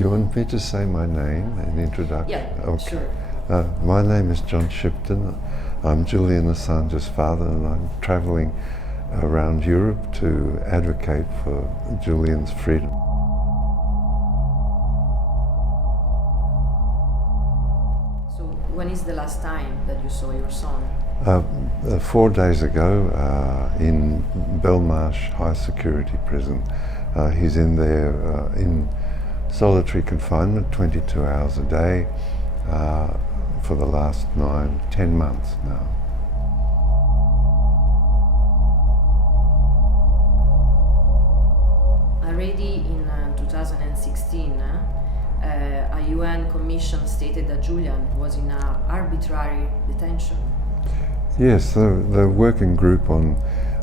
Do you want me to say my name in introduction? Yeah, okay. sure. My name is John Shipton. I'm Julian Assange's father, and I'm travelling around Europe to advocate for Julian's freedom. So when is the last time that you saw your son? 4 days ago in Belmarsh High Security Prison. He's in there in solitary confinement 22 hours a day for the last 10 months now. Already in 2016, a UN commission stated that Julian was in an arbitrary detention. Yes, the working group on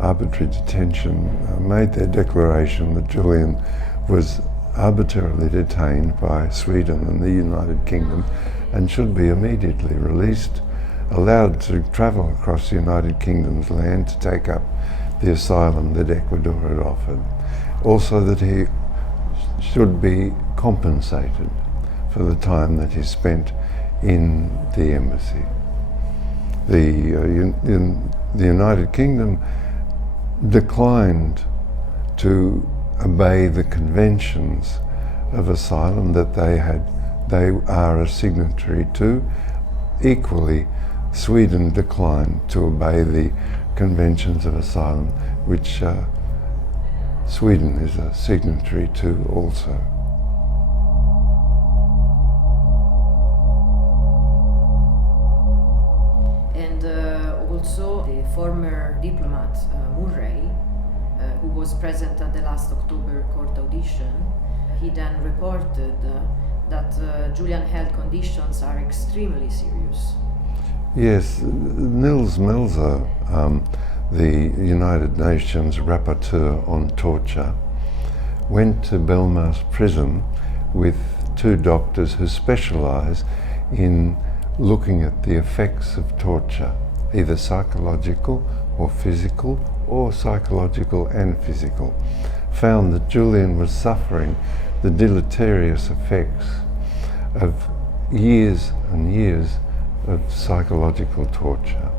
arbitrary detention made their declaration that Julian was arbitrarily detained by Sweden and the United Kingdom and should be immediately released, allowed to travel across the United Kingdom's land to take up the asylum that Ecuador had offered. Also that he should be compensated for the time that he spent in the embassy. The United Kingdom declined to obey the conventions of asylum that they are a signatory to. Equally, Sweden declined to obey the conventions of asylum, which Sweden is a signatory to also. And also the former diplomat Murray, who was present at the last October court audition, he then reported that Julian health conditions are extremely serious. Yes, Nils Melzer, the United Nations rapporteur on torture, went to Belmarsh prison with 2 doctors who specialise in looking at the effects of torture, either psychological or physical, or psychological and physical, found that Julian was suffering the deleterious effects of years and years of psychological torture.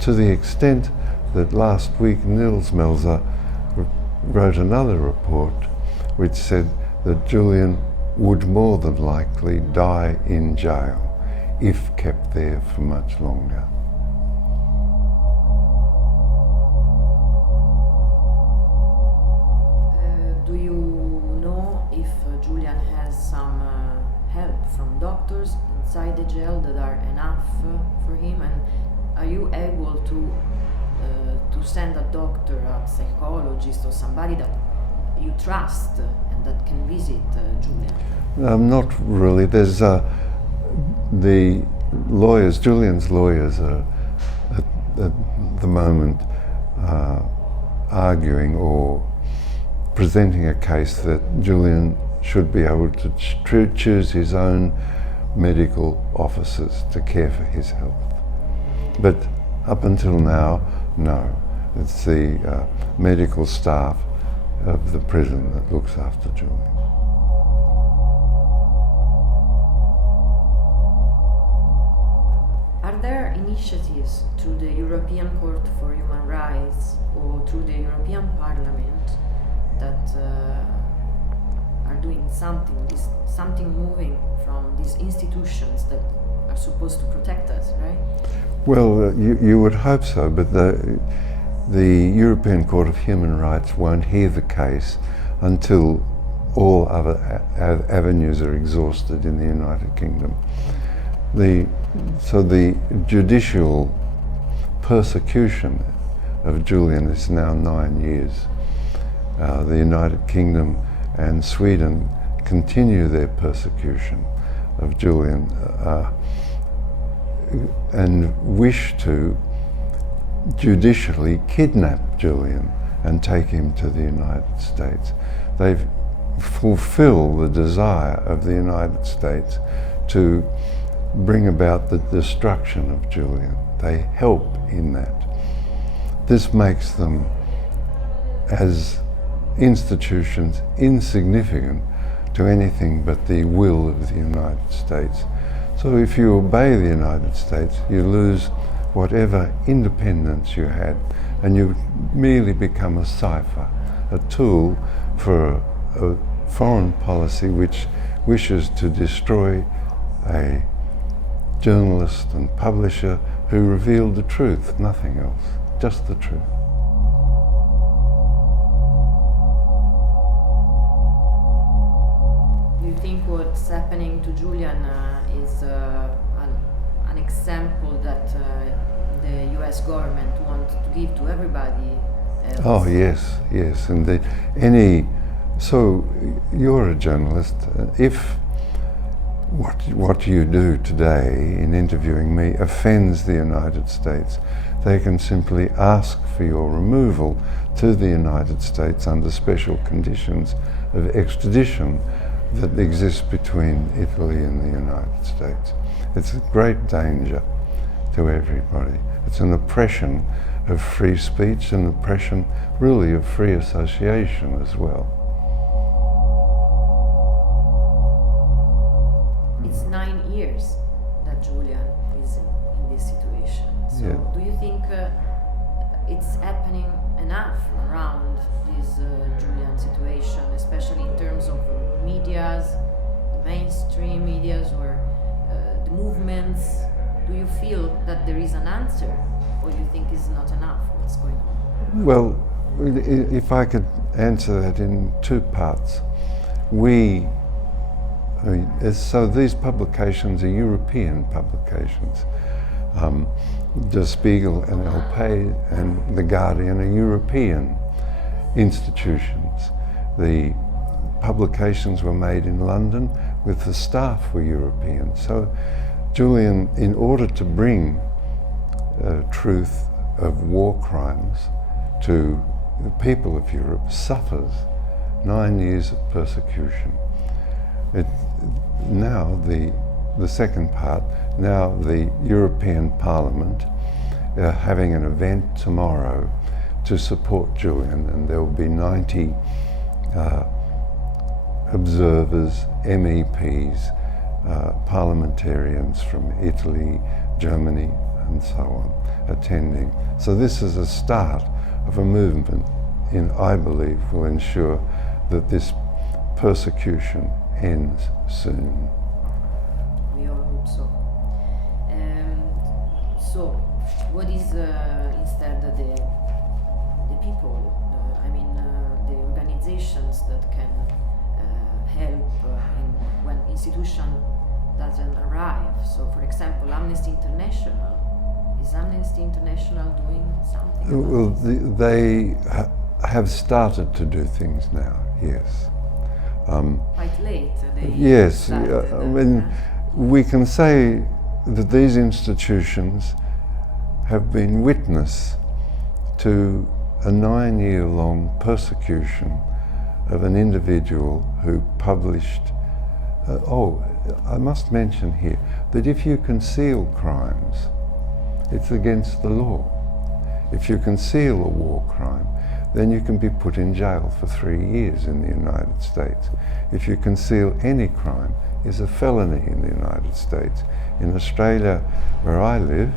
To the extent that last week Nils Melzer wrote another report which said that Julian would more than likely die in jail if kept there for much longer. Do you know if Julian has some help from doctors inside the jail that are enough for him, and are you able to send a doctor, a psychologist, or somebody that you trust and that can visit Julian? Not really. There's the lawyers, Julian's lawyers are at the moment arguing or presenting a case that Julian should be able to choose his own medical officers to care for his health. But up until now, no. It's the medical staff of the prison that looks after Julian. Are there initiatives through the European Court for Human Rights or through the European Parliament that are doing something moving from these institutions that are supposed to protect us, right? Well, you would hope so, but the European Court of Human Rights won't hear the case until all other avenues are exhausted in the United Kingdom. So the judicial persecution of Julian is now 9 years. The United Kingdom and Sweden continue their persecution of Julian and wish to judicially kidnap Julian and take him to the United States. They fulfill the desire of the United States to bring about the destruction of Julian. They help in that. This makes them, as institutions, insignificant to anything but the will of the United States. So if you obey the United States, you lose whatever independence you had, and you merely become a cipher, a tool for a foreign policy which wishes to destroy a journalist and publisher who revealed the truth, nothing else, just the truth. Do you think what's happening to Julian is an example that the US government wants to give to everybody else? Oh yes, yes, indeed. So you're a journalist. If what you do today in interviewing me offends the United States, they can simply ask for your removal to the United States under special conditions of extradition that exist between Italy and the United States. It's a great danger to everybody. It's an oppression of free speech, an oppression really of free association as well. It's 9 years that Julian is in this situation. So Yeah. do you think it's happening enough around this Julian situation, especially in terms of medias, the mainstream medias, or the movements? Do you feel that there is an answer, or you think it's not enough? What's going on? Well, if I could answer that in two parts. So these publications are European publications. Der Spiegel and El País and The Guardian are European institutions. The publications were made in London with the staff were European. So Julian, in order to bring truth of war crimes to the people of Europe, suffers 9 years of persecution. Now the second part, now the European Parliament are having an event tomorrow to support Julian, and there will be 90 observers, MEPs, parliamentarians from Italy, Germany, and so on attending. So this is a start of a movement I believe will ensure that this persecution ends soon. We all hope so. So, what is instead the people, the organizations that can help when institution doesn't arrive? So, for example, Amnesty International. Is Amnesty International doing something? Well, they have started to do things now, yes. Quite late. Yes, we can say that these institutions have been witness to a 9-year-long persecution of an individual who published. I must mention here that if you conceal crimes, it's against the law. If you conceal a war crime, then you can be put in jail for 3 years in the United States. If you conceal any crime, it's a felony in the United States. In Australia, where I live,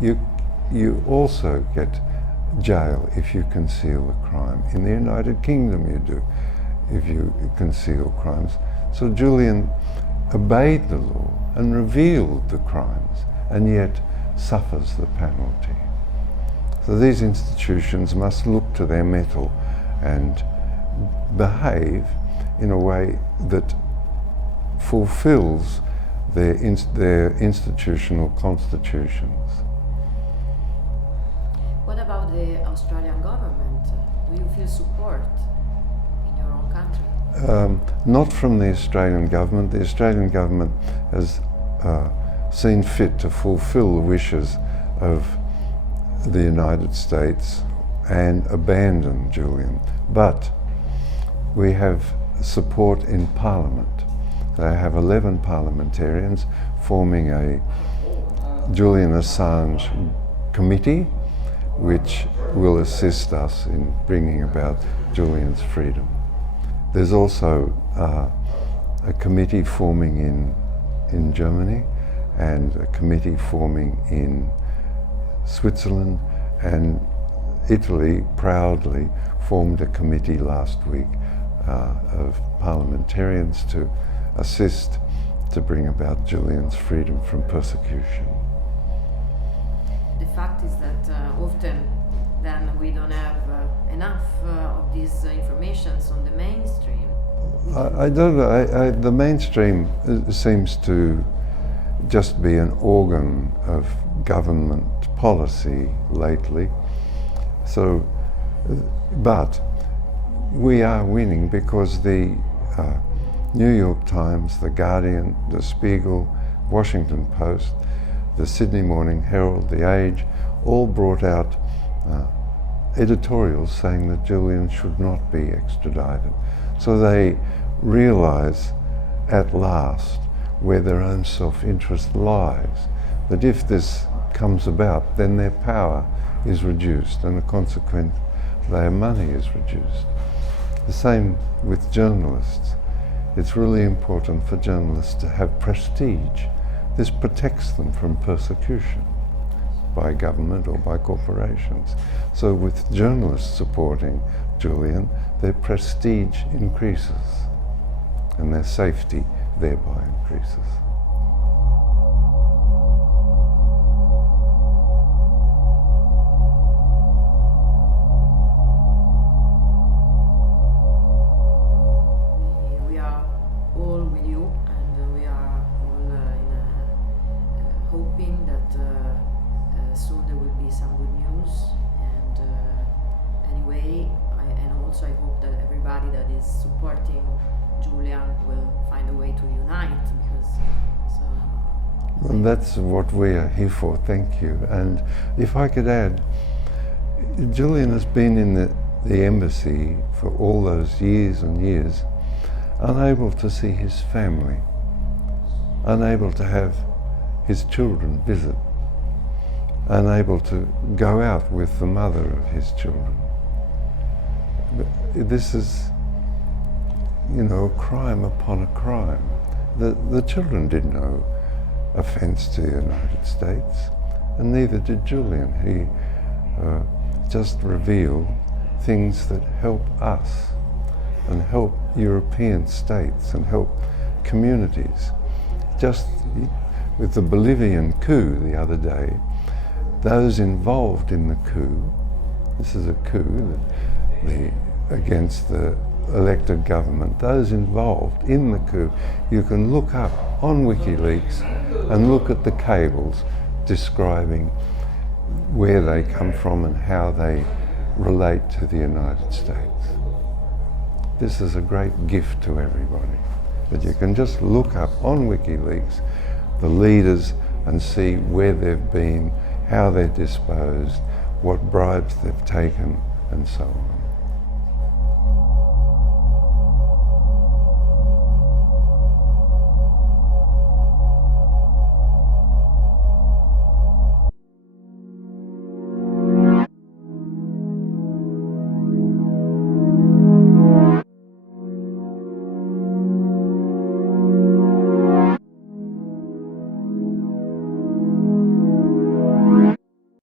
you also get jail if you conceal a crime. In the United Kingdom you do, if you conceal crimes. So Julian obeyed the law and revealed the crimes, and yet suffers the penalty. So these institutions must look to their mettle and behave in a way that fulfills their institutional constitutions. What about the Australian government? Do you feel support in your own country? Not from the Australian government. The Australian government has seen fit to fulfil the wishes of the United States and abandon Julian. But we have support in Parliament. They have 11 parliamentarians forming a Julian Assange committee, which will assist us in bringing about Julian's freedom. There's also a committee forming in Germany and a committee forming in Switzerland, and Italy proudly formed a committee last week of parliamentarians to assist to bring about Julian's freedom from persecution. The fact is that often then we don't have enough of these informations on the mainstream. I don't know, the mainstream seems to just be an organ of government policy lately. So, but we are winning because the New York Times, The Guardian, The Spiegel, Washington Post, the Sydney Morning Herald, The Age, all brought out editorials saying that Julian should not be extradited. So they realise at last where their own self-interest lies, that if this comes about, then their power is reduced and the consequent, their money is reduced. The same with journalists. It's really important for journalists to have prestige. This protects them from persecution by government or by corporations. So with journalists supporting Julian, their prestige increases and their safety thereby increases. We are all with you, and we are all hoping that soon there will be some good news. And anyway, and also I hope that everybody that is supporting Julian will find a way to unite, because and that's what we are here for, thank you. And if I could add, Julian has been in the embassy for all those years and years, unable to see his family, unable to have his children visit, unable to go out with the mother of his children. This is, you know, a crime upon a crime. The children did no offence to the United States, and neither did Julian. He just revealed things that help us and help European states and help communities. Just with the Bolivian coup the other day, those involved in the coup, this is a coup against the elected government, those involved in the coup, you can look up on WikiLeaks and look at the cables describing where they come from and how they relate to the United States. This is a great gift to everybody, that you can just look up on WikiLeaks the leaders and see where they've been, how they're disposed, what bribes they've taken, and so on.